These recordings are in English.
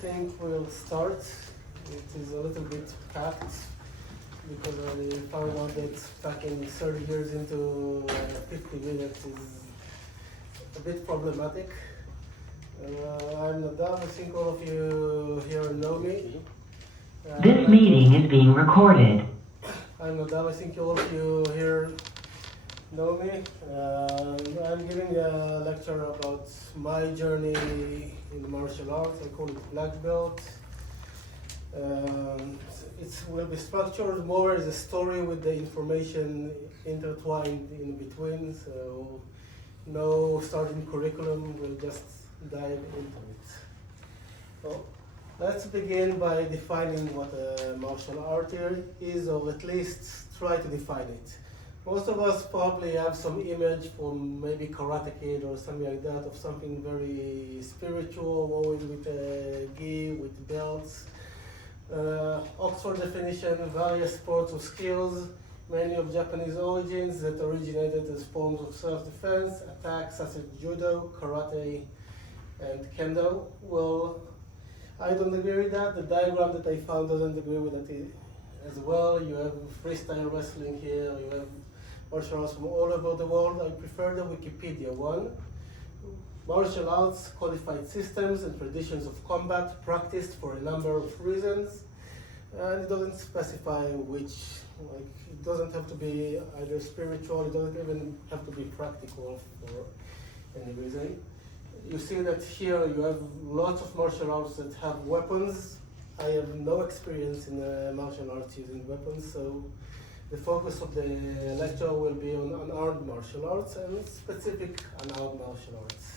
I think we'll start. It is a little bit packed because I found out that packing 30 years into 50 minutes is a bit problematic. I'm Nadav. I think all of you here know me. This meeting is being recorded. I'm Nadav. I think all of you here know me. I'm giving a lecture about my journey in martial arts. I call it Black Belt. It will be structured more as a story with the information intertwined in between. So no starting curriculum, we'll just dive into it. So let's begin by defining what a martial art is, or at least try to define it. Most of us probably have some image from maybe Karate Kid or something like that of something very spiritual, always with a gi, with belts. Oxford definition, various sports or skills, mainly of Japanese origins that originated as forms of self-defense, attacks such as Judo, Karate, and Kendo. Well, I don't agree with that. The diagram that I found doesn't agree with that as well. You have freestyle wrestling here, you have martial arts from all over the world. I prefer the Wikipedia one. Martial arts, codified systems and traditions of combat practiced for a number of reasons. And it doesn't specify which, like, it doesn't have to be either spiritual, it doesn't even have to be practical for any reason. You see that here you have lots of martial arts that have weapons. I have no experience in martial arts using weapons, so the focus of the lecture will be on unarmed martial arts and specific unarmed martial arts.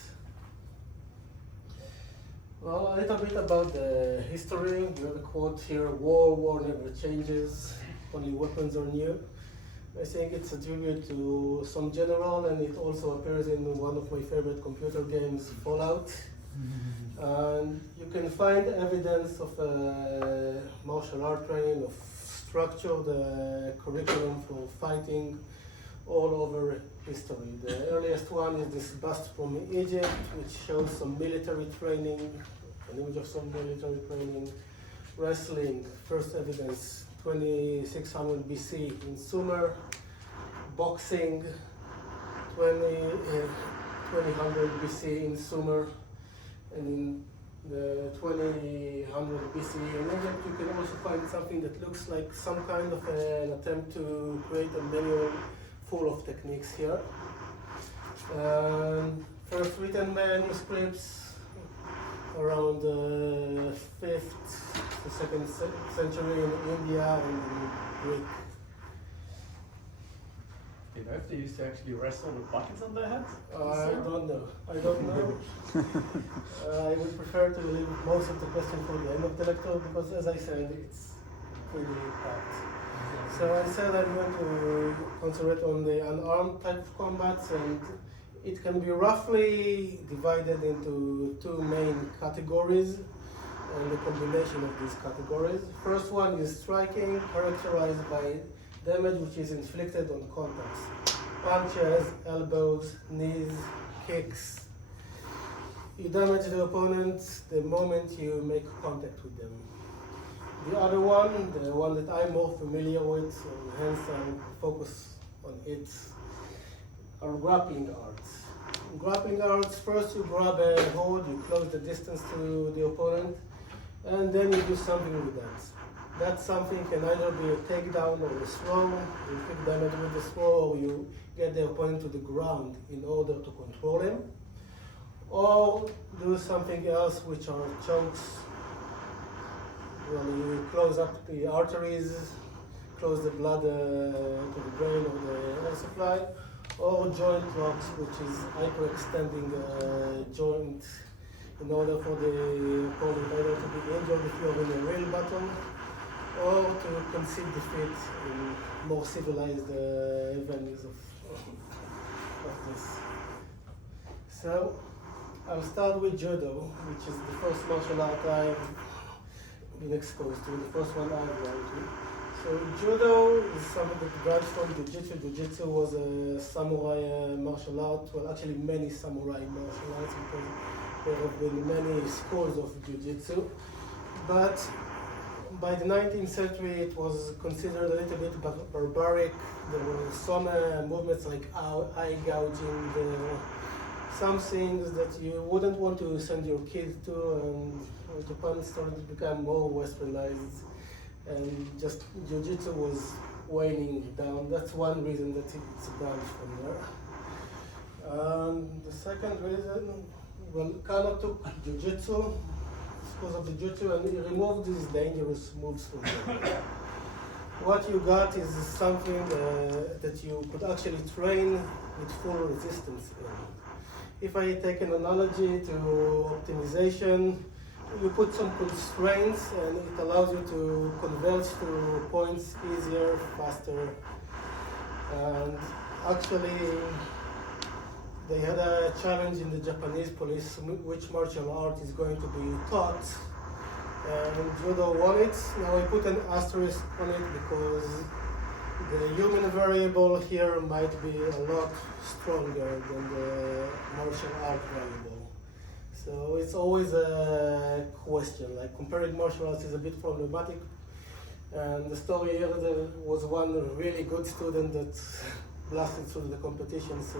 Well, a little bit about the history. You have a quote here, war never changes, only weapons are new. I think it's a tribute to some general, and it also appears in one of my favorite computer games, Fallout. And you can find evidence of martial art training, of structured curriculum for fighting all over history. The earliest one is this bust from Egypt, which shows some military training, an image of some military training. Wrestling, first evidence, 2600 BC in Sumer. Boxing, 2000 BC in Sumer. And in the 2000 BC in Egypt, you can also find something that looks like some kind of an attempt to create a manual full of techniques here. First written manuscripts around the 5th to 2nd century in India and in Greek. Do you know if they used to actually wrestle with buckets on their heads? I don't know. I would prefer to leave most of the question for the end of the lecture because, as I said, it's pretty packed. So I said I'm going to concentrate on the unarmed type of combats, and it can be roughly divided into two main categories and the combination of these categories. First one is striking, characterized by damage which is inflicted on contacts. Punches, elbows, knees, kicks. You damage the opponent the moment you make contact with them. The other one, the one that I'm more familiar with, and hence I'll focus on it, are grappling arts. Grappling arts, first you grab a hold, you close the distance to the opponent, and then you do something with that. That something can either be a takedown or a throw. You inflict damage with the throw, or you get the opponent to the ground in order to control him. Or do something else, which are chokes. When you close up the arteries, close the blood to the brain or the air supply, or joint locks, which is hyperextending the joint in order for the opponent either to be injured if you're in a real battle, or to concede defeat in more civilized venues of this. So I'll start with Judo, which is the first martial art I've been exposed to, the first one I've learned to. So Judo is something that branches from Jiu-Jitsu. Jiu-Jitsu was a samurai martial art, well actually many samurai martial arts, because there have been many schools of Jiu-Jitsu. but by the 19th century it was considered a little bit barbaric. There were some movements like eye gouging, some things that you wouldn't want to send your kids to, and Japan started to become more westernized, and just jiu-jitsu was waning down. That's one reason that it's branched from there. The second reason, well, Kano took jiu-jitsu because of the jiu-jitsu, and he removed these dangerous moves from there. What you got is something that you could actually train with full resistance in. If I take an analogy to optimization, you put some constraints and it allows you to converge to points easier, faster. And actually, they had a challenge in the Japanese police, which martial art is going to be taught. And Judo won it. Now I put an asterisk on it because the human variable here might be a lot stronger than the martial art variable. So it's always a question, like comparing martial arts is a bit problematic. And the story here, there was one really good student that blasted through the competition, so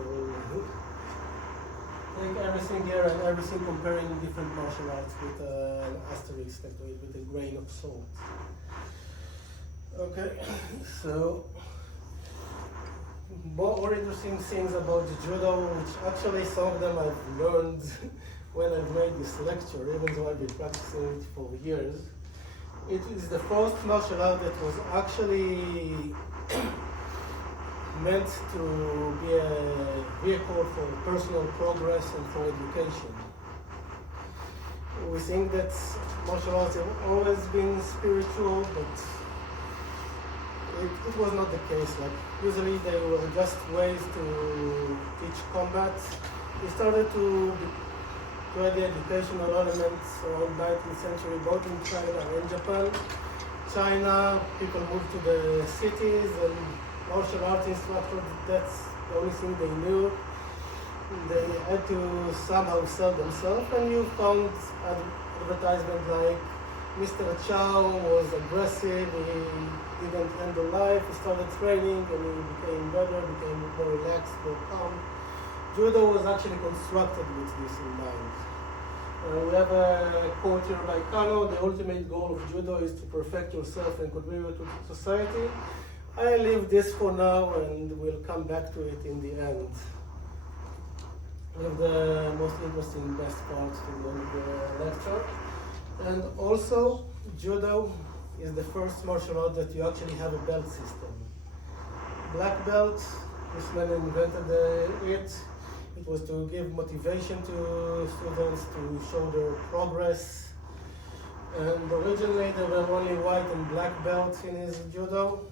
take everything here and everything comparing different martial arts with an asterisk next to it, with a grain of salt. Okay, so more interesting things about the judo, which actually some of them I've learned when I've made this lecture, even though I've been practicing it for years. It is the first martial art that was actually meant to be a vehicle for personal progress and for education. We think that martial arts have always been spiritual, but it was not the case. Like usually they were just ways to teach combat. We started to add the educational elements around 19th century, both in China and Japan. China, people moved to the cities, and martial arts instructors, that's the only thing they knew. They had to somehow sell themselves, and you found advertisements like Mr. Chow was aggressive, he didn't handle life, he started training and he became better, became more relaxed, more calm. Judo was actually constructed with this in mind. We have a quote here by Kano: the ultimate goal of judo is to perfect yourself and contribute to society. I leave this for now and we'll come back to it in the end. One of the most interesting, best parts to the end of the lecture. And also, judo is the first martial art that you actually have a belt system. Black belt, this man invented it. It was to give motivation to students to show their progress. And originally there were only white and black belts in his judo.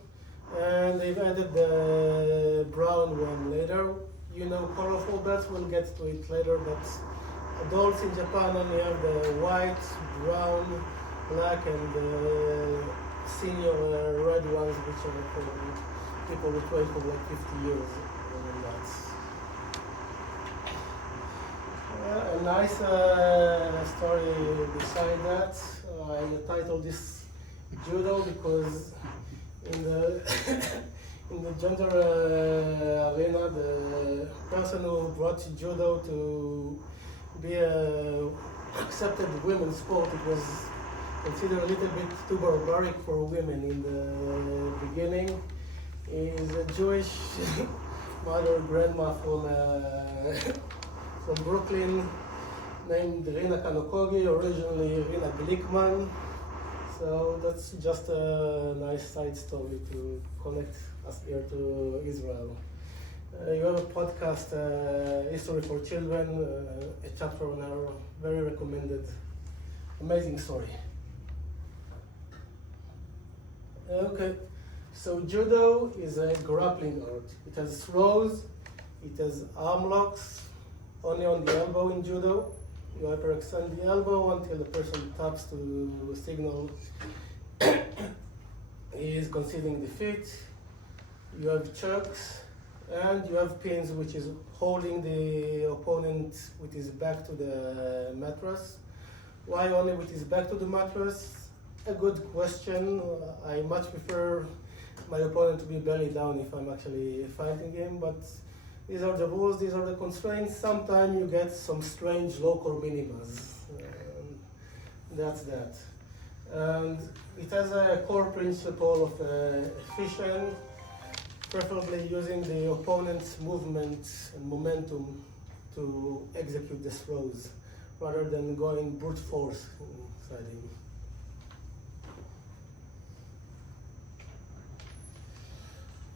And they've added the brown one later. You know, colorful belts, we'll get to it later, but adults in Japan only have the white, brown, black, and the senior red ones, which are for people who train for like 50 years. And that's a nice story beside that. I titled this Judo because in the in the gender arena, the person who brought judo to be a accepted women's sport, it was considered a little bit too barbaric for women in the beginning. Is a Jewish mother, grandma from Brooklyn, named Rina Kanokogi, originally Rina Glickman. So that's just a nice side story to connect us here to Israel. You have a podcast, History for Children, a chapter on our very recommended, amazing story. Okay, so judo is a grappling art. It has throws, it has arm locks, only on the elbow in judo. You hyperextend the elbow until the person taps to signal he is conceding defeat. You have chucks, and you have pins, which is holding the opponent with his back to the mattress. Why only with his back to the mattress? a good question. I much prefer my opponent to be belly down if I'm actually fighting him, but these are the rules, these are the constraints. Sometimes you get some strange local minimas. That's that. And it has a core principle of efficient, preferably using the opponent's movement and momentum to execute the throws, rather than going brute force inside him.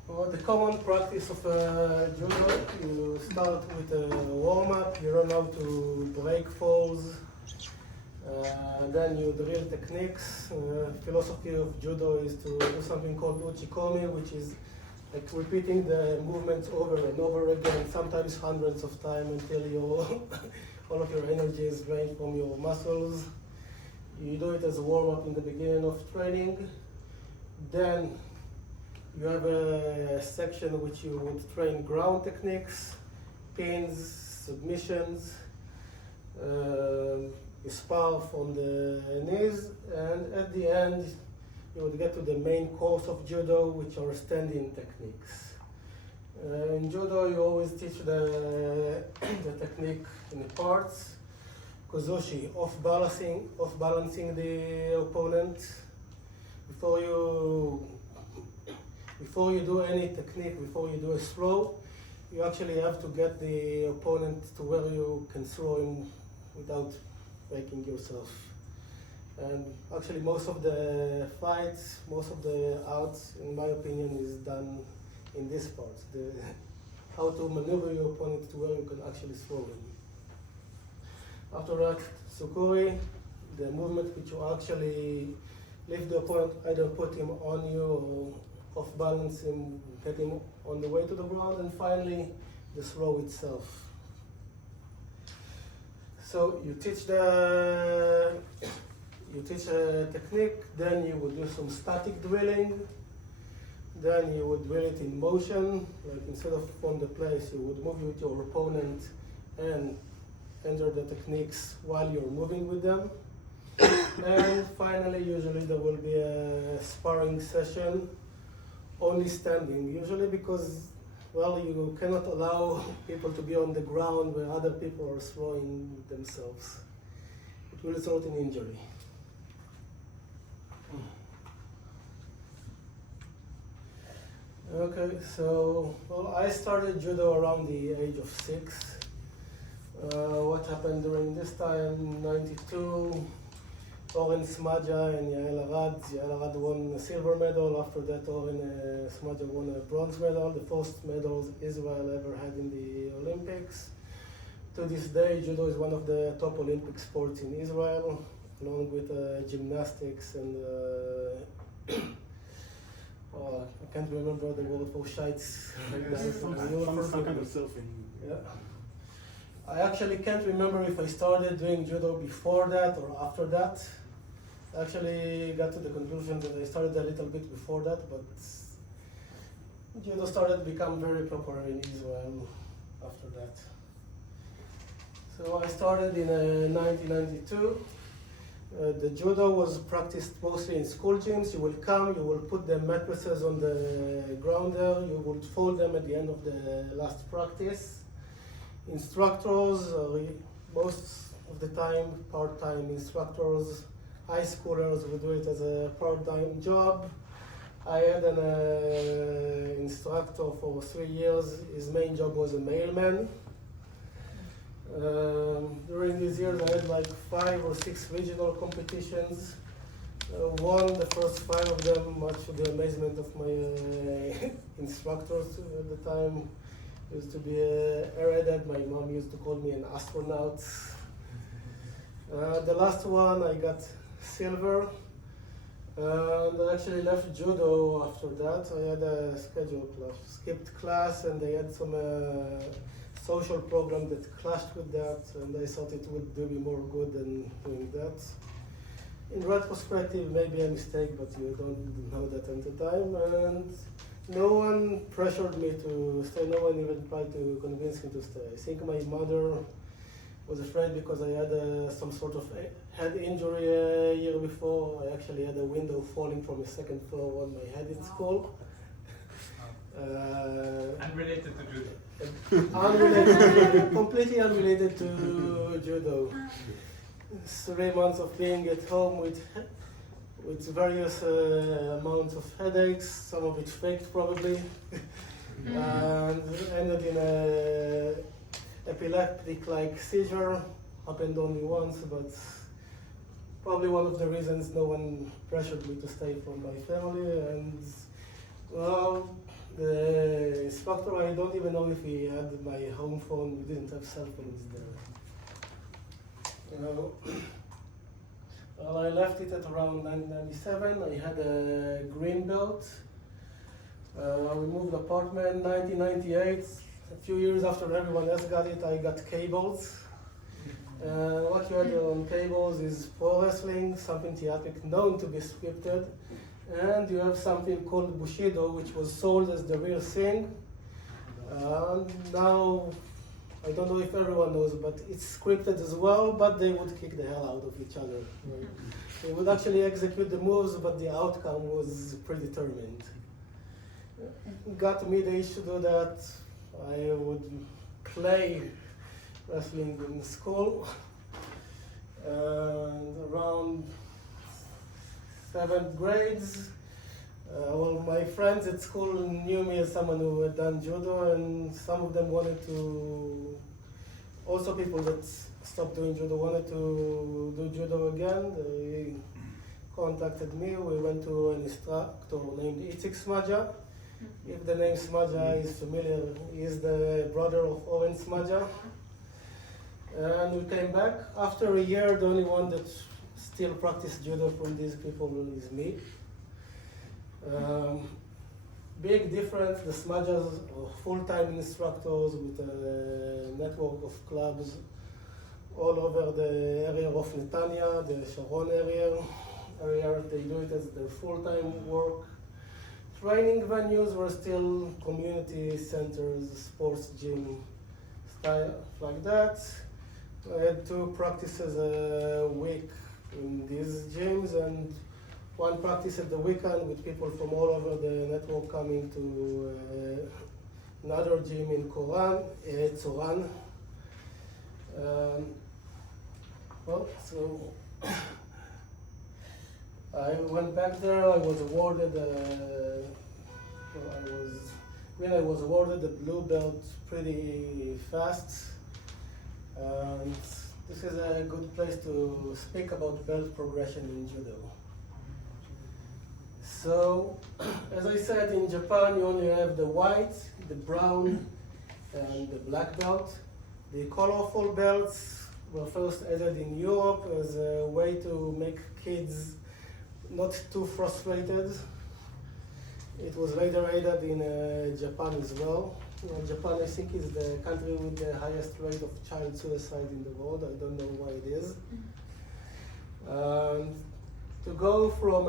Well, the common practice of judo, you start with a warm-up, you learn how to break falls, then you drill techniques. Philosophy of judo is to do something called uchikomi, which is like repeating the movements over and over again, sometimes hundreds of times until all of your energy is drained from your muscles. You do it as a warm-up in the beginning of training. Then you have a section which you would train ground techniques, pins, submissions. You spar from the knees, and at the end you would get to the main course of judo, which are standing techniques. In judo, you always teach the technique in parts. Kozushi, off balancing the opponent. Before you do any technique, before you do a throw, you actually have to get the opponent to where you can throw him without breaking yourself. And actually most of the fights, most of the arts, in my opinion, is done in this part. How to maneuver your opponent to where you can actually throw him. After that, Sukuri, the movement which you actually lift the opponent, either put him on you or off balance him, get him on the way to the ground, and finally the throw itself. So you teach a technique, then you would do some static drilling, then you would drill it in motion, like instead of on the place, you would move with your opponent and enter the techniques while you're moving with them. And finally, usually there will be a sparring session, only standing, usually because, well, you cannot allow people to be on the ground where other people are throwing themselves. It will result in injury. Okay, so, well, I started judo around the age of 6. What happened during this time, 92, Oren Smadja and Yael Arad. Yael Arad won a silver medal. After that, Oren Smadja won a bronze medal, the first medals Israel ever had in the Olympics. To this day, judo is one of the top Olympic sports in Israel, along with gymnastics and I can't remember the word for shites. Some kind of surfing. Yeah. I actually can't remember if I started doing judo before that or after that. I actually got to the conclusion that I started a little bit before that, but judo started to become very popular in Israel after that. So I started in 1992. The judo was practiced mostly in school gyms. You will come, you will put the mattresses on the ground there, you will fold them at the end of the last practice. Instructors, most of the time, part-time instructors. High schoolers would do it as a part-time job. I had an instructor for 3 years. His main job was a mailman. During these years, I had like 5 or 6 regional competitions. Won the first 5 of them, much to the amazement of my instructors at the time. Used to be erudite. My mom used to call me an astronaut. The last one, I got silver. And I actually left judo after that. I had a scheduled class, skipped class, and they had some social program that clashed with that, and I thought it would do me more good than doing that. In retrospective, maybe a mistake, but you don't know that at the time. And no one pressured me to stay. No one even tried to convince me to stay. I think my mother Was afraid because I had some sort of head injury a year before. I actually had a window falling from the second floor on my head in school. Unrelated to judo. Unrelated, completely unrelated to judo. 3 months of being at home with various amounts of headaches, some of it faked probably, and ended in a epileptic-like seizure. Happened only once, but probably one of the reasons no one pressured me to stay from my family. And well, the instructor, I don't even know if he had my home phone. We didn't have cell phones there. You know, well, I left it at around 1997. I had a green belt. We moved apartment 1998. A few years after everyone else got it, I got cables. What you had on cables is pro wrestling, something theatric known to be scripted. And you have something called Bushido, which was sold as the real thing. Now, I don't know if everyone knows, but it's scripted as well, but they would kick the hell out of each other. Right? They would actually execute the moves, but the outcome was predetermined. Got me the issue to do that. I would play wrestling in school. And around 7th grades, well, my friends at school knew me as someone who had done judo, and some of them wanted to, also people that stopped doing judo wanted to do judo again. They contacted me. We went to an instructor named Itzik Smadja. If the name Smadja is familiar, he is the brother of Oren Smadja. And we came back. After a year, the only one that still practiced judo from these people is me. Big difference, the Smadjas are full-time instructors with a network of clubs all over the area of Netanya, the Sharon area. They do it as their full-time work. Training venues were still community centers, sports gym, style like that. I had 2 practices a week in these gyms, and 1 practice at the weekend with people from all over the network coming to another gym in Tzoran. Well, so I went back there. I was awarded I was awarded the blue belt pretty fast. And this is a good place to speak about belt progression in judo. So, as I said, in Japan you only have the white, the brown, and the black belt. The colorful belts were first added in Europe as a way to make kids not too frustrated. It was later added in Japan as well. Japan, I think, is the country with the highest rate of child suicide in the world. I don't know why it is. To go from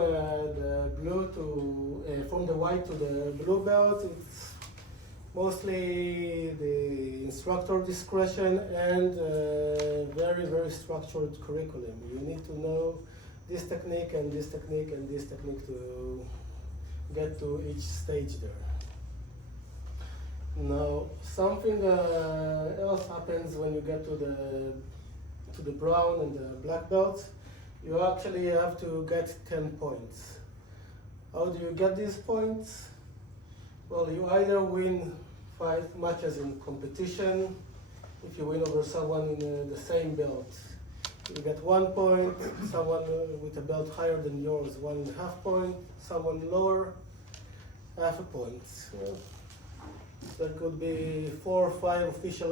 from the white to the blue belt, it's mostly the instructor discretion and very, very structured curriculum. You need to know this technique and this technique and this technique to get to each stage there. Now, something else happens when you get to the brown and the black belts. You actually have to get 10 points. How do you get these points? Well, you either win 5 matches in competition. If you win over someone in the same belt, you get 1 point. Someone with a belt higher than yours, 1.5 points. Someone lower, 0.5 point. There could be 4 or 5 official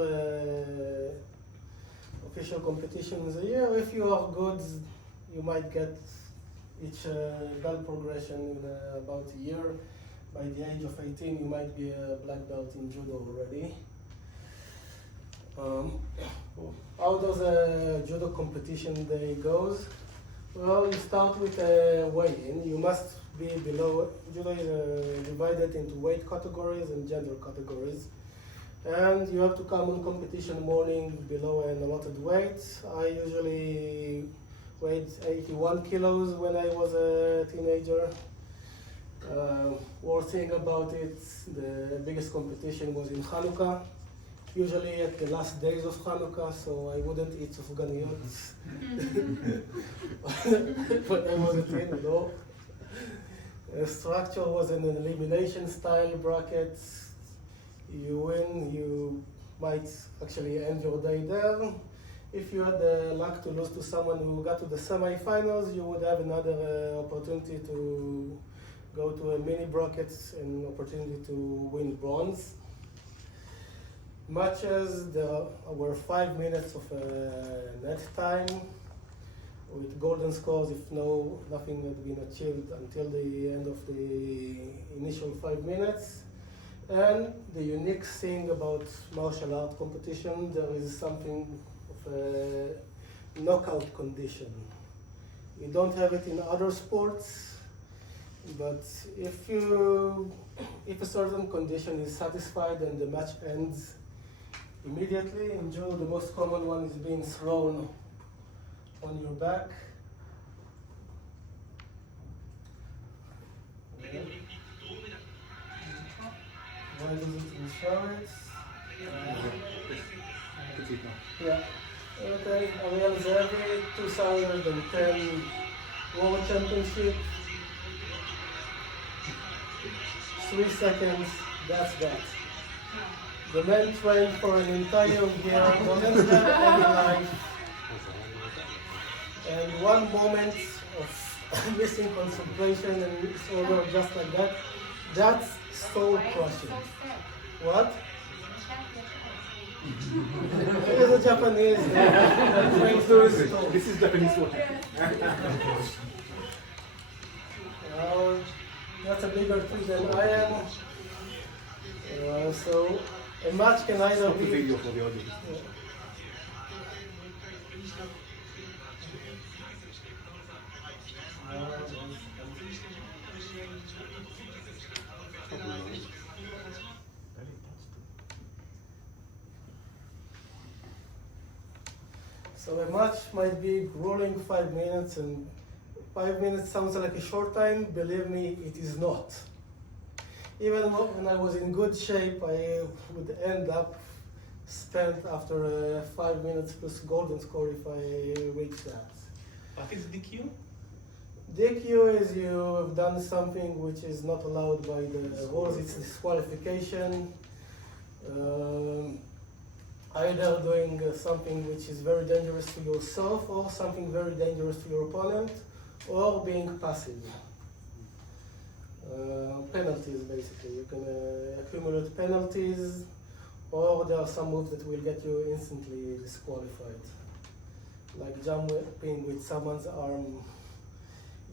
competitions a year. If you are good, you might get each belt progression in about a year. By the age of 18, you might be a black belt in judo already. How does a judo competition day goes? Well, you start with a weigh-in. You must be below. Judo is divided into weight categories and gender categories. And you have to come on competition morning below an allotted weight. I usually weighed 81 kilos when I was a teenager. Worst thing about it, the biggest competition was in Hanukkah, usually at the last days of Hanukkah, so I wouldn't eat sufganiyot. But I was a teen, no. The structure was an elimination style bracket. You win, you might actually end your day there. If you had the luck to lose to someone who got to the semi-finals, you would have another opportunity to go to a mini bracket and opportunity to win bronze. Matches, there were 5 minutes of net time with golden scores if nothing had been achieved until the end of the initial 5 minutes. And the unique thing about martial art competition, there is something of a knockout condition. You don't have it in other sports, but if a certain condition is satisfied and the match ends immediately, in judo the most common one is being thrown on your back. Why does it show it? Yeah. Okay, Ariel Zevi, 2010 World Championship. 3 seconds, that's that. The man trained for an entire year, doesn't have any life. And one moment of missing concentration and it's over just like that. That's soul crushing. What? It is a Japanese trained to his soul. This is Japanese one. That's a bigger tree than I am. So a match can either Stop the be. video for the audience. So a match might be grueling 5 minutes, and 5 minutes sounds like a short time. Believe me, it is not. Even when I was in good shape, I would end up spent after 5 minutes plus golden score if I reach that. What is DQ? DQ is you have done something which is not allowed by the rules. It's disqualification. Either doing something which is very dangerous to yourself or something very dangerous to your opponent, or being passive. Penalties, basically. You can accumulate penalties, or there are some moves that will get you instantly disqualified. Like jumping with someone's arm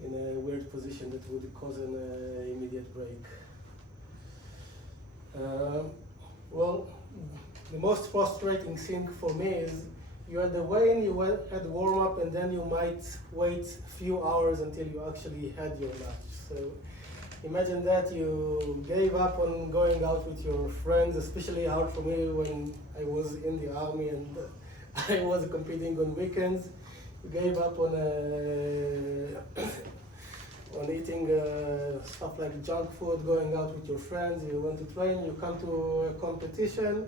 in a weird position that would cause an immediate break. Well, the most frustrating thing for me is you had the weigh-in, you had the warm-up, and then you might wait a few hours until you actually had your match. So imagine that you gave up on going out with your friends, especially hard for me when I was in the army and I was competing on weekends. You gave up on on eating stuff like junk food, going out with your friends. You went to train, you come to a competition,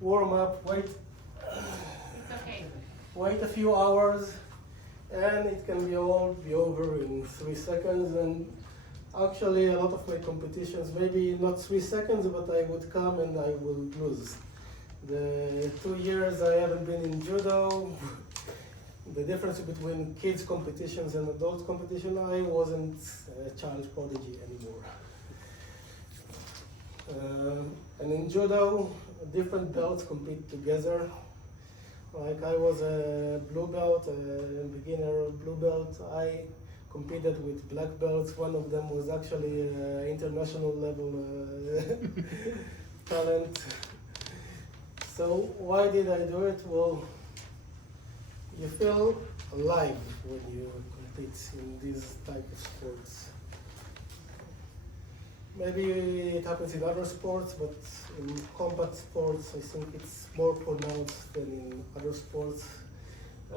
warm up, wait. It's okay. Wait a few hours, and it can be over in 3 seconds. And actually, a lot of my competitions, maybe not 3 seconds, but I would come and I will lose. The 2 years I haven't been in judo, the difference between kids competitions and adult competition, I wasn't a child prodigy anymore. And in judo, different belts compete together. Like I was a blue belt, a beginner blue belt. I competed with black belts. One of them was actually international level talent. So why did I do it? Well, you feel alive when you compete in these type of sports. maybe it happens in other sports, but in combat sports, I think it's more pronounced than in other sports.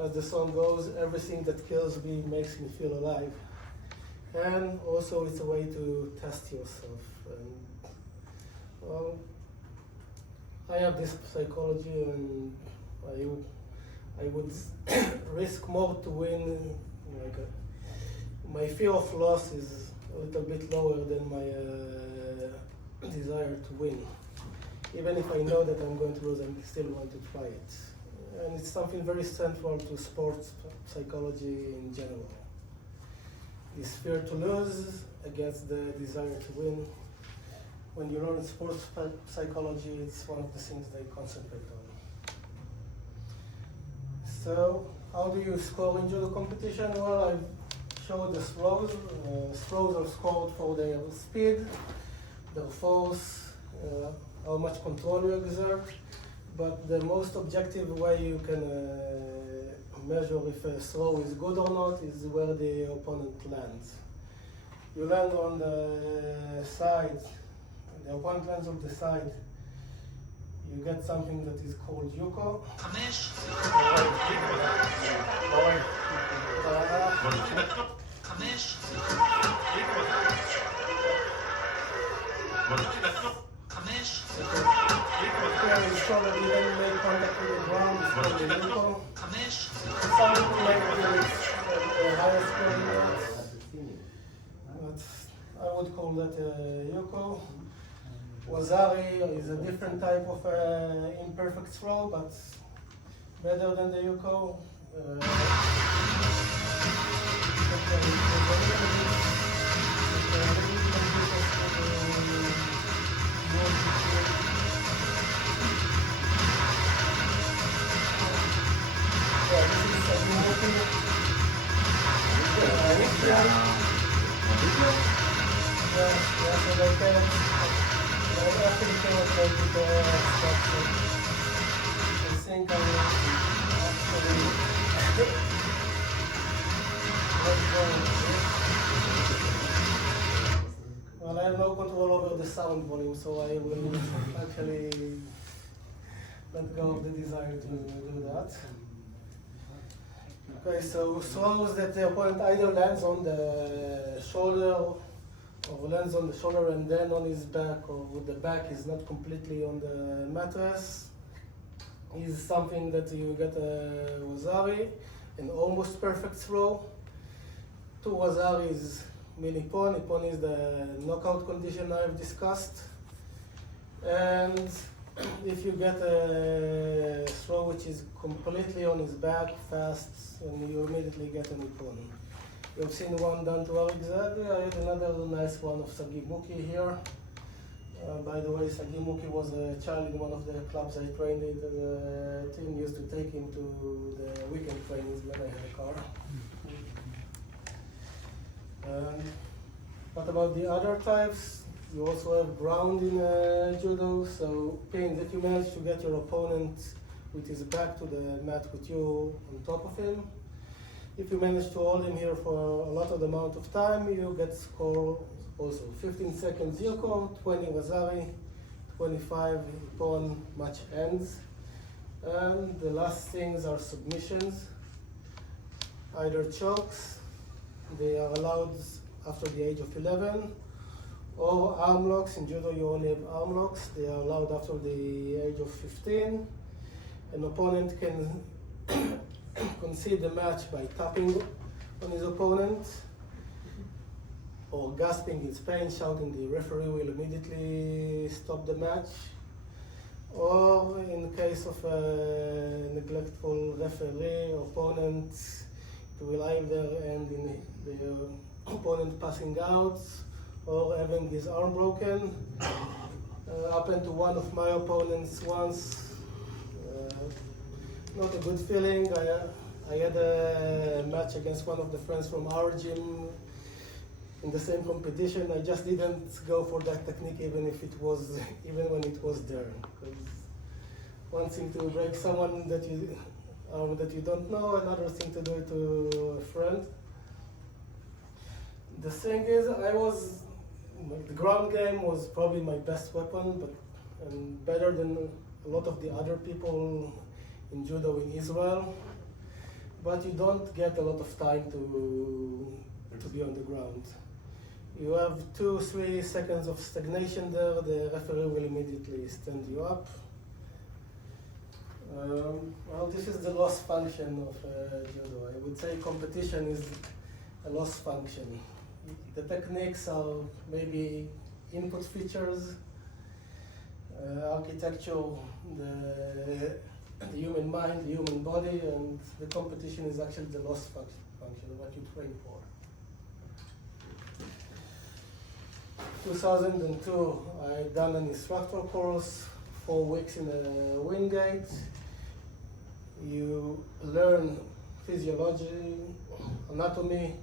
As the song goes, everything that kills me makes me feel alive. And also it's a way to test yourself. And, well, I have this psychology and I would risk more to win. Like my fear of loss is a little bit lower than my desire to win. Even if I know that I'm going to lose, I still want to try it. And it's something very central to sports psychology in general. This fear to lose against the desire to win. When you learn sports psychology, it's one of the things they concentrate on. So, how do you score in judo competition? Well, I've showed the throws. Throws are scored for their speed, their force, how much control you exert. But the most objective way you can measure if a throw is good or not is where the opponent lands. You land on the side, the opponent lands on the side, you get something that is called Yuko. Here is probably when you make contact with the ground, it's called the Yuko. Some people like it higher scoring that, but I would call that a Yuko. Wazari is a different type of imperfect throw, but better than the Yuko. Well, I have no control over the sound volume, so I will actually let go of the desire to do that. Okay, so throws that the opponent either lands on the shoulder or lands on the shoulder and then on his back, or with the back is not completely on the mattress, is something that you get a wazari, an almost perfect throw. Two wazaris mean ippon. Ippon is the knockout condition I've discussed. And if you get a throw which is completely on his back, fast, and you immediately get an ippon. You've seen one done to Arik Zaghi. I had another nice one of Sagimuki here. By the way, Sagimuki was a child in one of the clubs I trained in. The team used to take him to the weekend trainings when I had a car. What about the other types? You also have ground in judo, so pins. If you manage to get your opponent with his back to the mat with you on top of him, if you manage to hold him here for a lot of the amount of time, you get score also. 15 seconds Yuko, 20 Wazari, 25 ippon, match ends. And the last things are submissions, either chokes, they are allowed after the age of 11, or arm locks. In judo you only have arm locks, they are allowed after the age of 15. An opponent can concede the match by tapping on his opponent, or gasping his pain, shouting the referee will immediately stop the match, or in case of a neglectful referee or opponent, it will either end in the opponent passing out or having his arm broken. Happened to one of my opponents once. Not a good feeling. I had a match against one of the friends from our gym in the same competition. I just didn't go for that technique even when it was there. Because one thing to break someone that you don't know, another thing to do it to a friend. The thing is, I was the ground game was probably my best weapon, but and better than a lot of the other people in judo in Israel. But you don't get a lot of time to be on the ground. You have 2-3 seconds of stagnation there. The referee will immediately stand you up. Well, this is the loss function of judo. I would say competition is a loss function. The techniques are maybe input features, architecture, the human mind, the human body, and the competition is actually the loss function, what you train for. 2002, I done an instructor course, 4 weeks in a Wingate. You learn physiology, anatomy,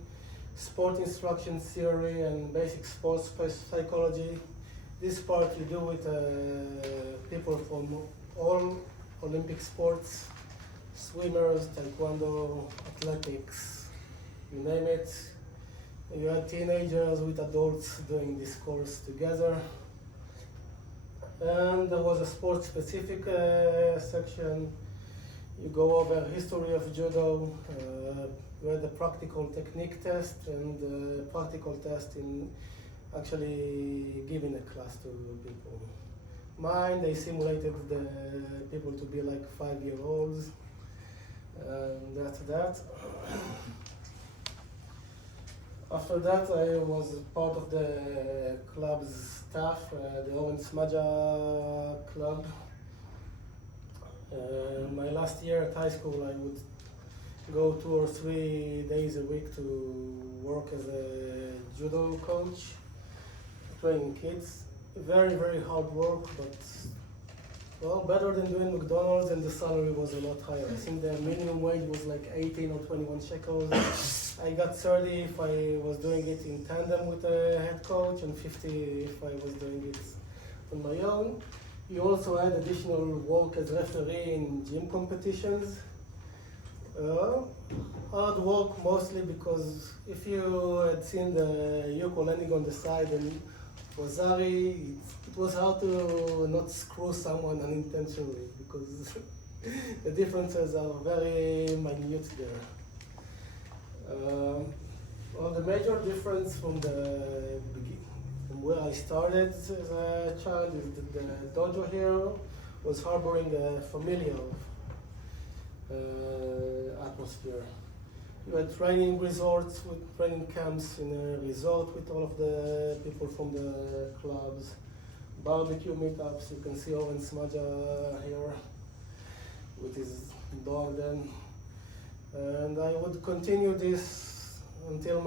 sport instruction theory, and basic sports psychology. This part you do with people from all Olympic sports, swimmers, taekwondo, athletics, you name it. You had teenagers with adults doing this course together. And there was a sport-specific section. You go over history of judo. You had a practical technique test and a practical test in actually giving a class to people. Mine, they simulated the people to be like 5-year-olds. And that's that. After that, I was part of the club's staff, the Oren Smaja club. My last year at high school, I would go 2 or 3 days a week to work as a judo coach, training kids. Very, very hard work, but well, better than doing McDonald's, and the salary was a lot higher. I think the minimum wage was like 18 or 21 shekels. I got 30 if I was doing it in tandem with a head coach, and 50 if I was doing it on my own. You also had additional work as referee in gym competitions. Hard work mostly because if you had seen the Yuko landing on the side and Wazari, it was hard to not screw someone unintentionally because the differences are very minute there. Well, the major difference from where I started as a child is that the dojo here was harboring a familial atmosphere. You had training resorts with training camps in a resort with all of the people from the clubs, barbecue meetups. You can see Oren Smaja here with his dog then. And I would continue this until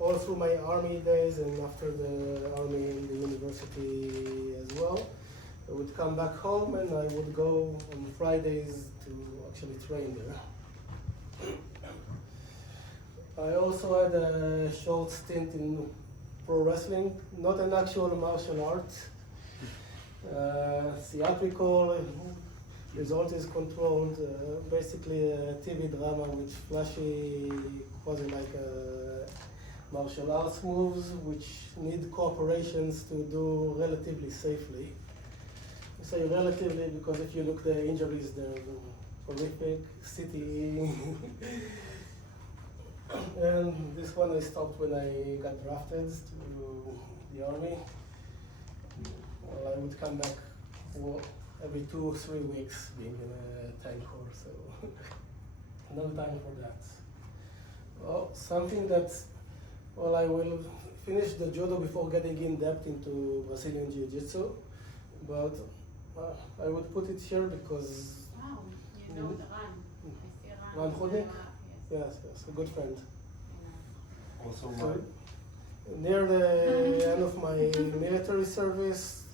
all through my army days and after the army in the university as well. I would come back home and I would go on Fridays to actually train there. I also had a short stint in pro wrestling, not an actual martial art. Theatrical, result is controlled, basically a TV drama with flashy, quasi like martial arts moves, which need cooperations to do relatively safely. I say relatively because if you look the injuries, they're horrific, city. And this one I stopped when I got drafted to the army. Well, I would come back every 2 or 3 weeks being in a tank corps, so no time for that. Well, something that, well, I will finish the judo before getting in depth into Brazilian Jiu-Jitsu, but I would put it here because Wow, you know the Ran. I see Ran Chodnik? Yes. Yes, a good friend. Also, So, near the end of my military service,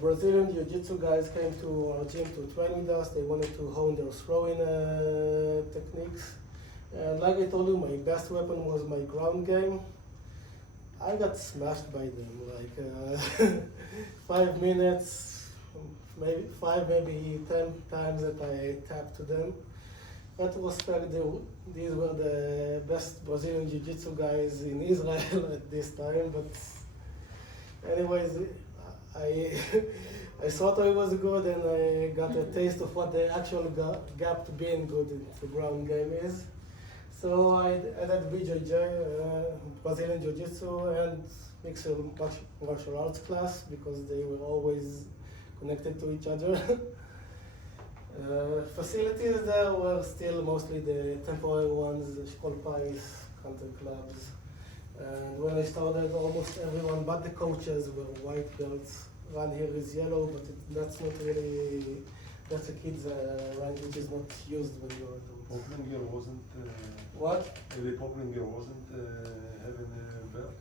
Brazilian Jiu-Jitsu guys came to our gym to train with us. They wanted to hone their throwing techniques. And like I told you, my best weapon was my ground game. I got smashed by them, like 5 minutes, maybe 5, maybe 10 times that I tapped to them. That was fact, these were the best Brazilian Jiu-Jitsu guys in Israel at this time, but Anyways, I I thought I was good, and I got a taste of what the actual gap to being good in the ground game is. So I added BJJ, Brazilian Jiu-Jitsu, and mixed martial arts class because they were always connected to each other. Facilities there were still mostly the temporary ones, the Shkolpais, country clubs. And when I started, almost everyone but the coaches were white belts. One here is yellow, but that's not really, that's a kid's rank which is not used when you're adult. Poplinger wasn't. What? Maybe Poplinger wasn't having a belt.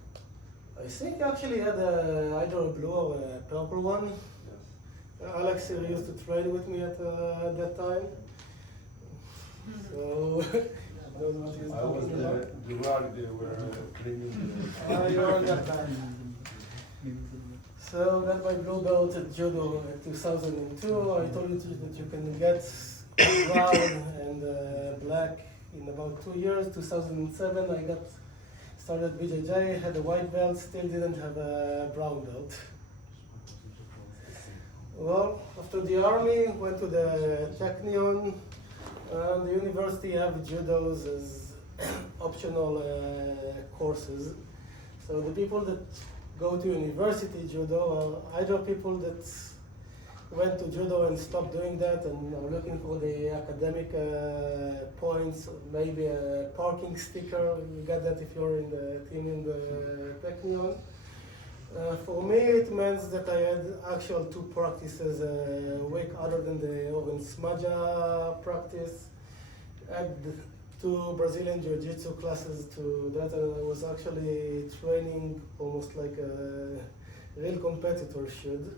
I think actually he had either a blue or a purple one. Yes. Alex here used to train with me at that time. So, knows what he's I was talking about. the rug they were cleaning. You all got that. So got my blue belt at Judo in 2002. I told you that you can get brown and black in about 2 years. 2007 I got started BJJ, had a white belt, still didn't have a brown belt. Well, after the army, went to the Technion, and the university have judos as optional courses. So the people that go to university judo are either people that went to judo and stopped doing that and are looking for the academic points, maybe a parking sticker. You get that if you're in the team in the Technion. For me, it meant that I had actual 2 practices a week other than the Oren Smaja practice. Add 2 Brazilian Jiu-Jitsu classes to that, and I was actually training almost like a real competitor should.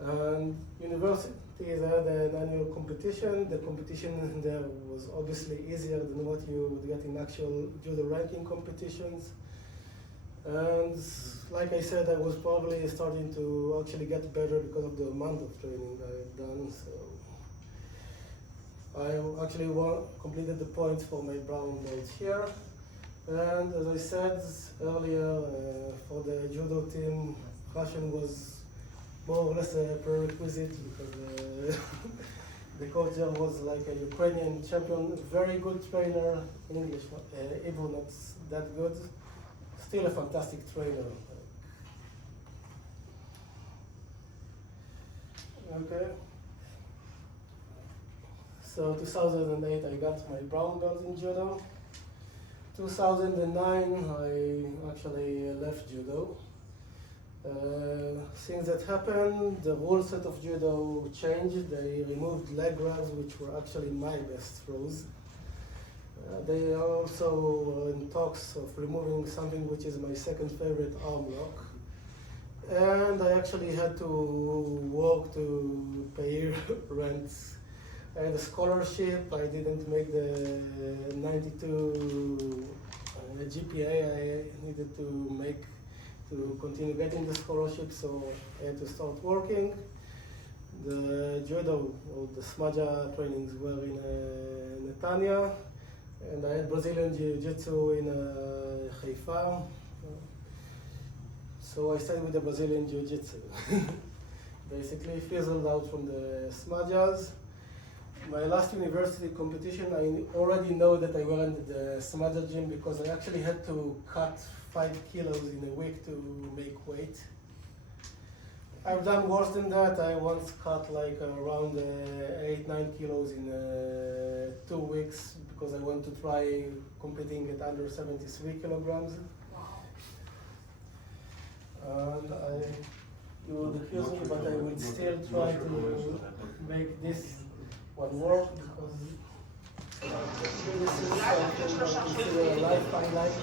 And universities had an annual competition. The competition there was obviously easier than what you would get in actual judo ranking competitions. And like I said, I was probably starting to actually get better because of the amount of training I had done. So I actually completed the points for my brown belt here. And as I said earlier, for the judo team, Russian was more or less a prerequisite because the coach there was like a Ukrainian champion, very good trainer, English, even not that good, still a fantastic trainer. Okay. So 2008 I got my brown belt in judo. 2009 I actually left judo. Things that happened, the rule set of judo changed. They removed leg grabs, which were actually my best throws. They are also in talks of removing something which is my second favorite, arm lock. And I actually had to work to pay rent. I had a scholarship. I didn't make the 92 GPA I needed to make to continue getting the scholarship, so I had to start working. The judo or the smaja trainings were in Netanya, and I had Brazilian Jiu-Jitsu in Haifa. So I stayed with the Brazilian Jiu-Jitsu. Basically fizzled out from the smajas. My last university competition, I already know that I weren't at the smaja gym because I actually had to cut 5 kilos in a week to make weight. I've done worse than that. I once cut like around 8-9 kilos in 2 weeks because I went to try competing at under 73 kilograms. And you would accuse me, but I would still try to make this one work because this is something that is a life highlight.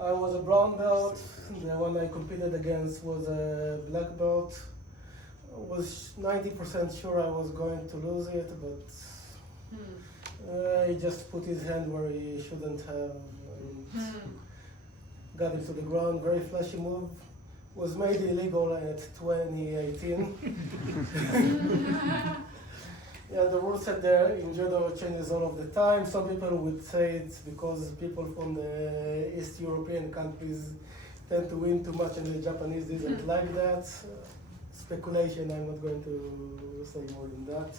I was a brown belt. The one I competed against was a black belt. I was 90% sure I was going to lose it, but he just put his hand where he shouldn't have. Got into the ground, very flashy move. Was made illegal at 2018. Yeah, the rules would say there in judo it changes all of the time. Some people would say it's because people from the East European countries tend to win too much and the Japanese didn't like that. Speculation, I'm not going to say more than that.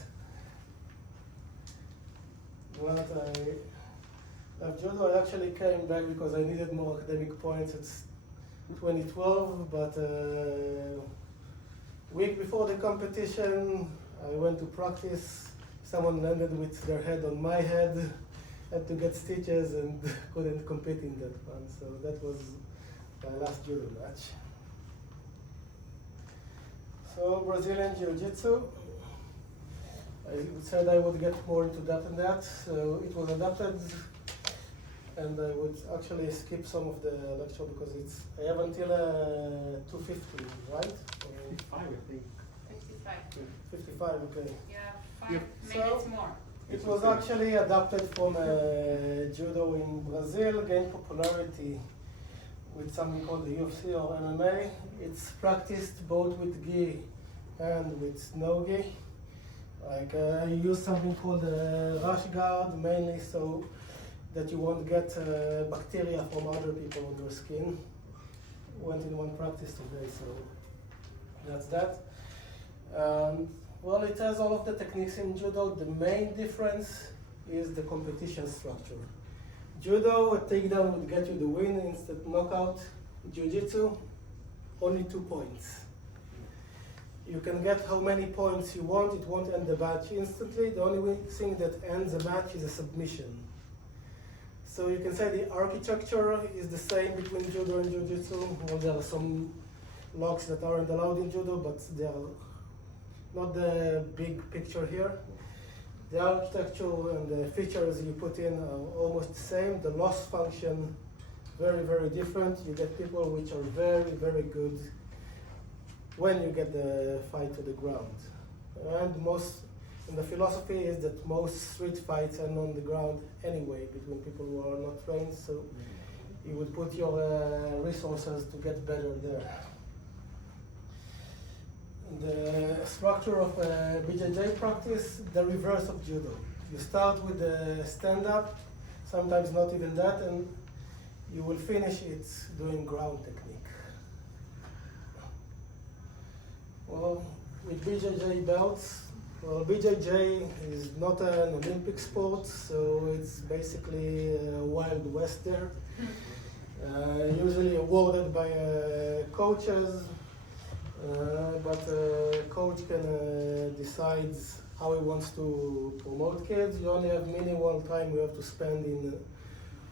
But I left judo. I actually came back because I needed more academic points. It's 2012, but week before the competition, I went to practice. Someone landed with their head on my head, had to get stitches and couldn't compete in that one. So that was my last judo match. So Brazilian Jiu-Jitsu. I said I would get more into that and that. So it was adapted, and I would actually skip some of the lecture because I have until 2:50, right? 55, I think. 55. 55, okay. You have Yep. 5 minutes more. It was actually adapted from judo in Brazil, gained popularity with something called the UFC or MMA. It's practiced both with gi and with no gi. Like you use something called rash guard mainly so that you won't get bacteria from other people on your skin. Went in one practice today, so that's that. Well, it has all of the techniques in judo. The main difference is the competition structure. Judo, a takedown would get you the win, instant knockout. Jiu-Jitsu, only 2 points. You can get how many points you want, it won't end the match instantly. The only thing that ends the match is a submission. So you can say the architecture is the same between judo and jiu-jitsu. Well, there are some locks that aren't allowed in judo, but they are not the big picture here. The architecture and the features you put in are almost the same. The loss function, very, very different. You get people which are very, very good when you get the fight to the ground. And the philosophy is that most street fights are on the ground anyway between people who are not trained, so you would put your resources to get better there. The structure of BJJ practice, the reverse of judo. You start with the stand-up, sometimes not even that, and you will finish it doing ground technique. Well, with BJJ belts, well, BJJ is not an Olympic sport, so it's basically Wild West there. Usually awarded by coaches, but coach can decide how he wants to promote kids. You only have minimal time you have to spend in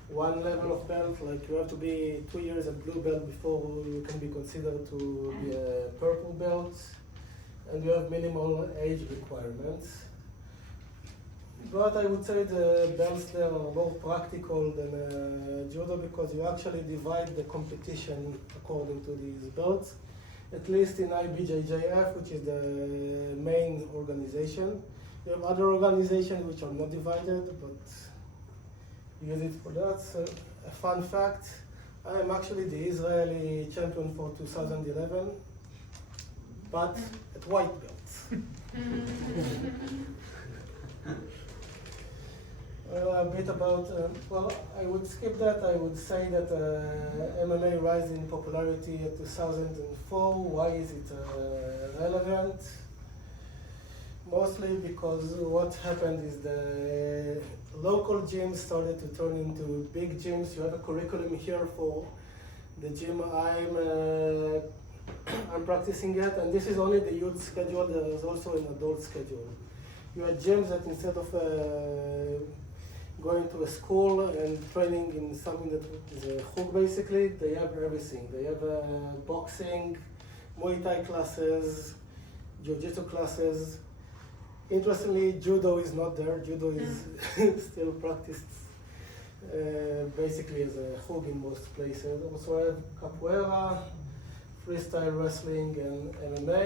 one level of belt, like you have to be 2 years at blue belt before you can be considered to be a purple belt, and you have minimal age requirements. But I would say the belts there are more practical than judo because you actually divide the competition according to these belts. At least in IBJJF, which is the main organization. You have other organizations which are not divided, but use it for that. So, a fun fact, I am actually the Israeli champion for 2011, but at white belt. A bit about, well, I would skip that. I would say that MMA rise in popularity in 2004. Why is it relevant? Mostly because what happened is the local gyms started to turn into big gyms. You have a curriculum here for the gym I'm practicing at, and this is only the youth schedule. There is also an adult schedule. You have gyms that instead of going to a school and training in something that is a hook basically, they have everything. They have boxing, Muay Thai classes, Jiu-Jitsu classes. Interestingly, Judo is not there. Judo is still practiced basically as a hook in most places. Also I have capoeira, freestyle wrestling, and MMA.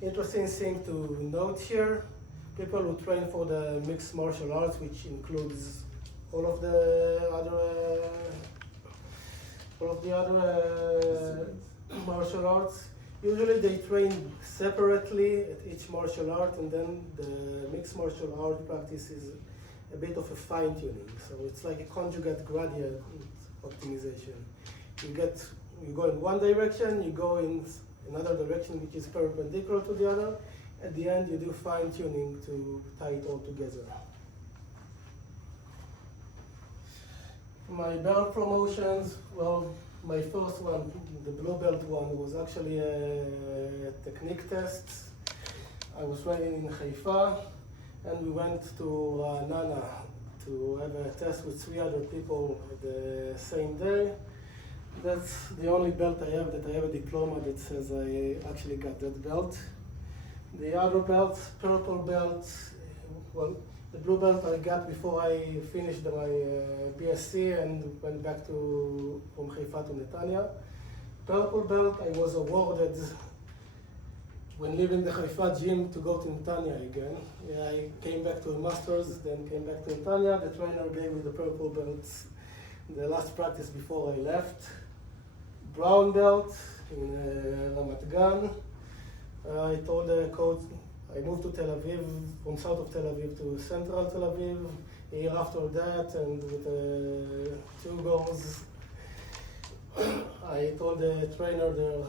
Interesting thing to note here, people who train for the mixed martial arts, which includes all of the other martial arts, Usually they train separately at each martial art, and then the mixed martial art practice is a bit of a fine tuning. So it's like a conjugate gradient optimization. You go in one direction, you go in another direction which is perpendicular to the other. At the end, you do fine tuning to tie it all together. My belt promotions, well, my first one, the blue belt one, was actually a technique test. I was training in Haifa, and we went to Nana to have a test with 3 other people the same day. That's the only belt I have that I have a diploma that says I actually got that belt. The other belts, purple belts, well, the blue belt I got before I finished my BSc and went back from Haifa to Netanya. Purple belt I was awarded when leaving the Haifa gym to go to Netanya again. I came back to a master's, then came back to Netanya. The trainer gave me the purple belt the last practice before I left. Brown belt in Ramat Gan. I told the coach, I moved to Tel Aviv, from south of Tel Aviv to central Tel Aviv. A year after that, and with 2 goals, I told the trainer there,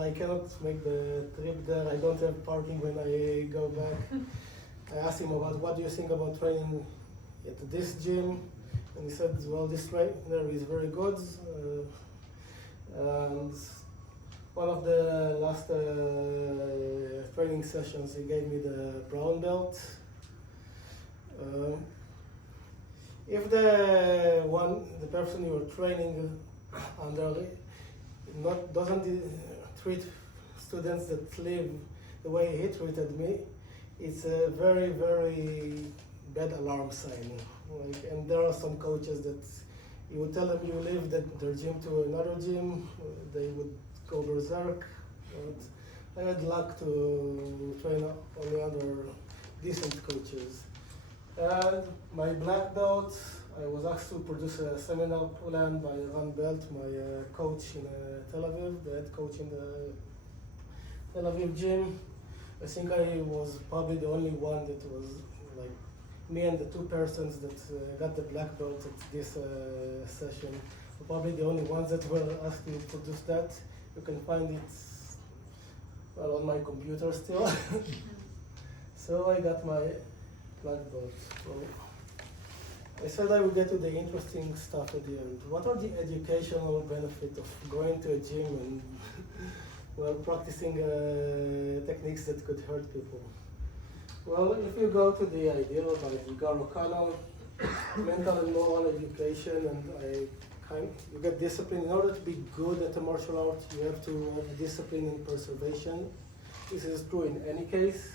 I cannot make the trip there. I don't have parking when I go back. I asked him about what do you think about training at this gym, and he said, well, this trainer is very good. And one of the last training sessions, he gave me the brown belt. If the person you are training under doesn't treat students that live the way he treated me, it's a very, very bad alarm sign. And there are some coaches that you would tell them you leave their gym to another gym, they would go berserk. But I had luck to train only under decent coaches. And my black belt, I was asked to produce a seminar plan by Ran Belt, my coach in Tel Aviv, the head coach in the Tel Aviv gym. I think I was probably the only one that was like me and the 2 persons that got the black belt at this session. Were probably the only ones that were asked to produce that. You can find it on my computer still. So I got my black belt. So I said I would get to the interesting stuff at the end. What are the educational benefits of going to a gym and practicing techniques that could hurt people? Well, if you go to the ideal by Garo Kano, mental and moral education, and you get discipline. In order to be good at a martial art, you have to have discipline and preservation. This is true in any case.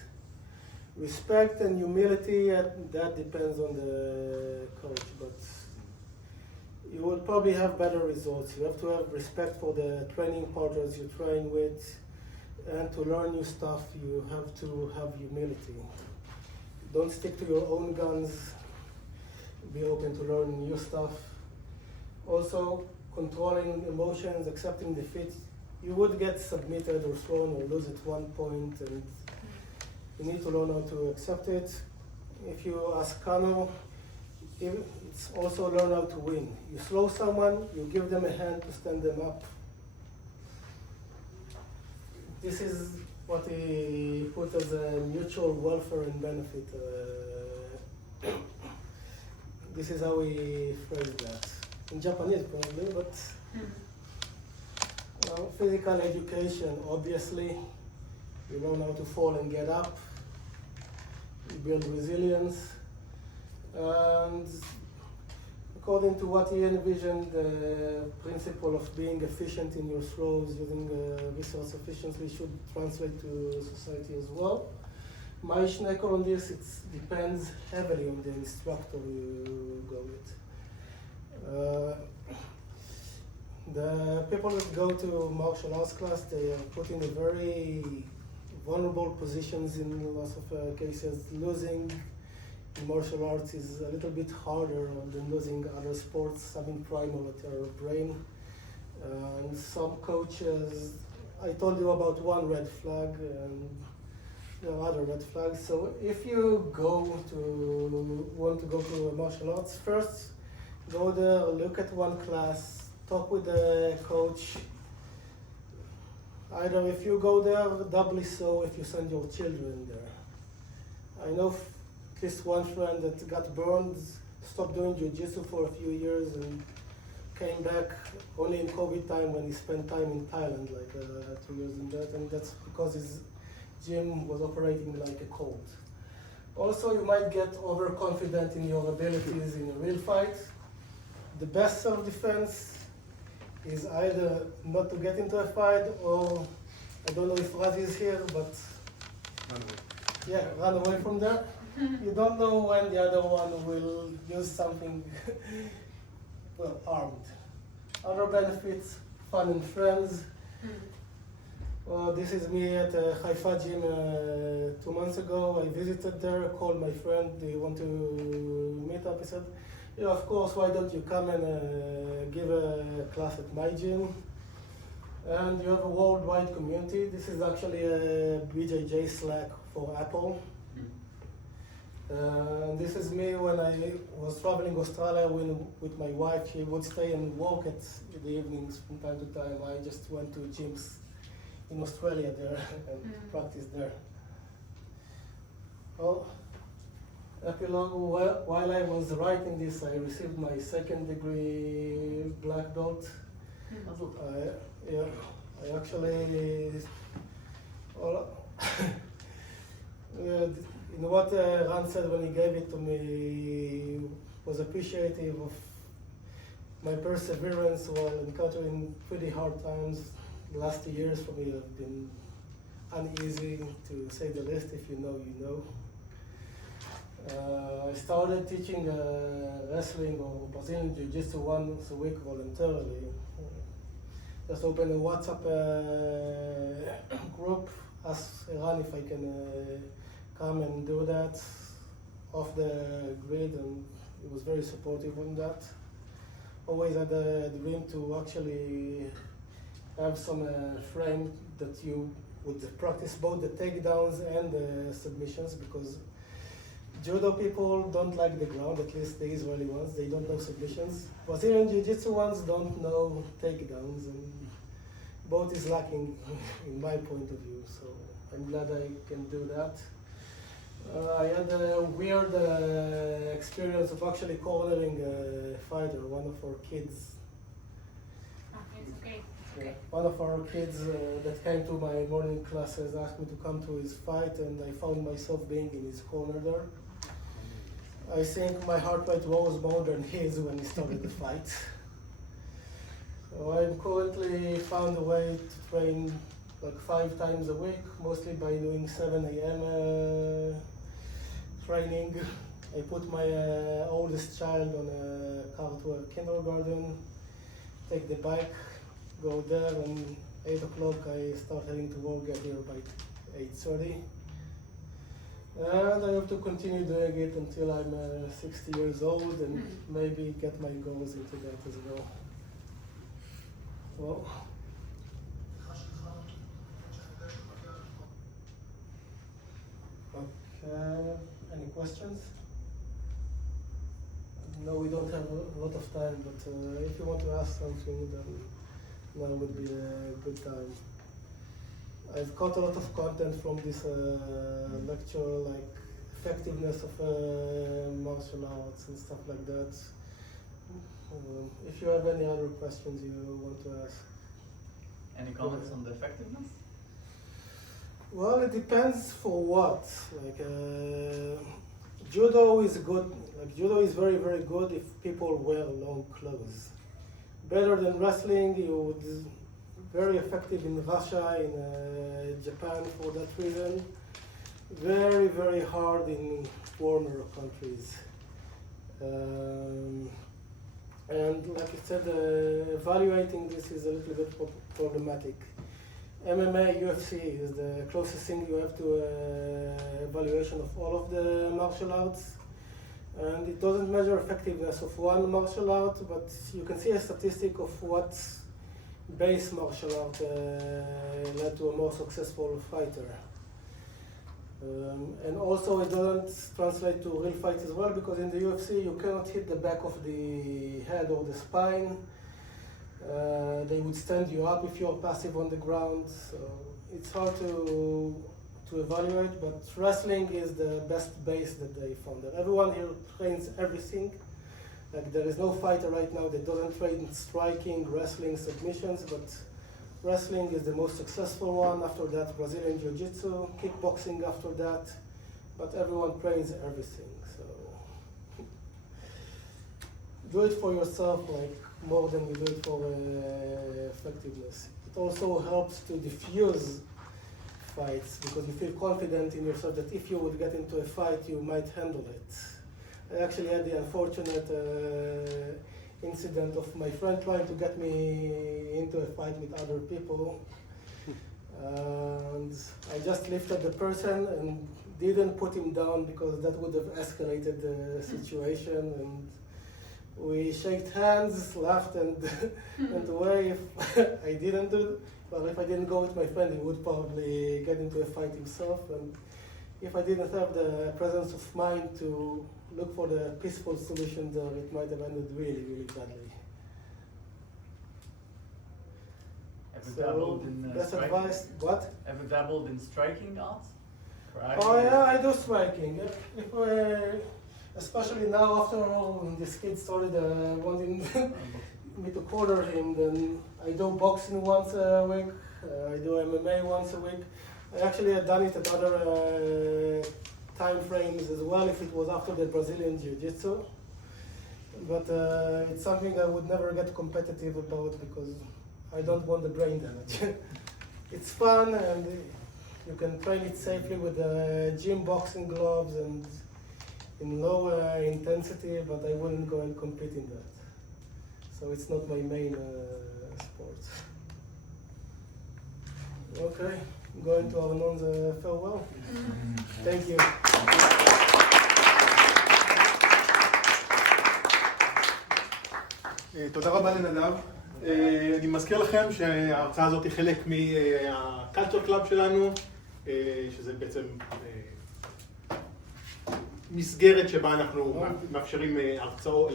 Respect and humility, that depends on the coach, but you will probably have better results. You have to have respect for the training partners you train with, and to learn new stuff, you have to have humility. Don't stick to your own guns. Be open to learn new stuff. Also, controlling emotions, accepting defeat. You would get submitted or thrown or lose at one point, and you need to learn how to accept it. If you ask Kano, it's also learn how to win. You throw someone, you give them a hand to stand them up. This is what he put as a mutual welfare and benefit. This is how we phrase that. In Japanese probably, but physical education, obviously. You learn how to fall and get up. You build resilience. And according to what he envisioned, the principle of being efficient in your throws, using resource efficiently should translate to society as well. My shnecker on this, it depends heavily on the instructor you go with. The people that go to martial arts class, they are put in a very vulnerable positions in lots of cases. Losing in martial arts is a little bit harder than losing other sports, having primal at your brain. And some coaches, I told you about one red flag and there are other red flags. So if you want to go to martial arts, first go there, look at one class, talk with the coach. Either if you go there, doubly so if you send your children there. I know at least one friend that got burned, stopped doing jiu-jitsu for a few years and came back only in COVID time when he spent time in Thailand, like 2 years in that, and that's because his gym was operating like a cult. Also, you might get overconfident in your abilities in a real fight. The best self-defense is either not to get into a fight or, I don't know if Razi is here, but run away from there. You don't know when the other one will use something well, armed. Other benefits, fun and friends. Well, this is me at a Haifa gym 2 months ago. I visited there, called my friend, do you want to meet up? He said, yeah, of course, why don't you come and give a class at my gym? And you have a worldwide community. This is actually a BJJ Slack for Apple. This is me when I was traveling Australia with my wife. She would stay and walk at the evenings from time to time. I just went to gyms in Australia there and practiced there. Well, epilogue, while I was writing this, I received my 2nd degree black belt. I actually, well, in what Ran said when he gave it to me was appreciative of my perseverance while encountering pretty hard times. The last 2 years for me have been uneasy, to say the least. If you know, you know. I started teaching wrestling or Brazilian Jiu-Jitsu once a week voluntarily. Just open a WhatsApp group, ask Iran if I can come and do that off the grid, and he was very supportive on that. Always had a dream to actually have some frame that you would practice both the takedowns and the submissions, because Judo people don't like the ground, at least the Israeli ones, they don't know submissions. Brazilian Jiu-Jitsu ones don't know takedowns, and both is lacking in my point of view, so I'm glad I can do that. I had a weird experience of actually cornering a fighter, one of our kids. It's okay. Yeah, one of our kids that came to my morning classes asked me to come to his fight, and I found myself being in his corner there. I think my heart rate rose more than his when he started the fight. So I've currently found a way to train like 5 times a week, mostly by doing 7 a.m. Training. I put my oldest child on a car to a kindergarten, take the bike, go there, and 8 o'clock I start heading to work, get here by 8:30. And I have to continue doing it until I'm 60 years old and maybe get my goals into that as well. Well, okay, any questions? No, we don't have a lot of time, but if you want to ask something, then now would be a good time. I've caught a lot of content from this lecture, like effectiveness of martial arts and stuff like that. If you have any other questions you want to ask. Any comments on the effectiveness? Well, it depends for what. Like Judo is good. Like Judo is very, very good if people wear long clothes. Better than wrestling. You would very effective in Russia, in Japan for that reason. Very, very hard in warmer countries. And like I said, evaluating this is a little bit problematic. MMA, UFC is the closest thing you have to evaluation of all of the martial arts. And it doesn't measure effectiveness of one martial art, but you can see a statistic of what base martial art led to a more successful fighter. And also it doesn't translate to real fights as well, because in the UFC you cannot hit the back of the head or the spine. They would stand you up if you're passive on the ground, so it's hard to evaluate, but wrestling is the best base that they found. Everyone here trains everything. Like, there is no fighter right now that doesn't train striking, wrestling, submissions, but wrestling is the most successful one. After that, Brazilian Jiu-Jitsu, kickboxing after that, but everyone trains everything. So do it for yourself, like more than you do it for effectiveness. It also helps to diffuse fights, because you feel confident in yourself that if you would get into a fight, you might handle it. I actually had the unfortunate incident of my friend trying to get me into a fight with other people. And I just lifted the person and didn't put him down, because that would have escalated the situation. And we shook hands, laughed, and went away. If I didn't do, well, if I didn't go with my friend, he would probably get into a fight himself. And if I didn't have the presence of mind to look for the peaceful solution there, it might have ended really, really badly. Ever dabbled in that's striking? advice. What? Ever dabbled in striking arts? Oh yeah, I do striking. If especially now, after all, when this kid started wanting me to corner him, then I do boxing once a week. I do MMA once a week. I actually had done it at other time frames as well, if it was after the Brazilian Jiu-Jitsu. But it's something I would never get competitive about, because I don't want the brain damage. It's fun, and you can train it safely with gym boxing gloves and in low intensity, but I wouldn't go and compete in that. So it's not my main sport. Okay, I'm going to Arnon's farewell. Thank you. תודה רבה לנדב. אני מזכיר לכם שההרצאה הזאת היא חלק מה-Culture Club שלנו, שזה בעצם מסגרת שבה אנחנו מאפשרים הרצאות,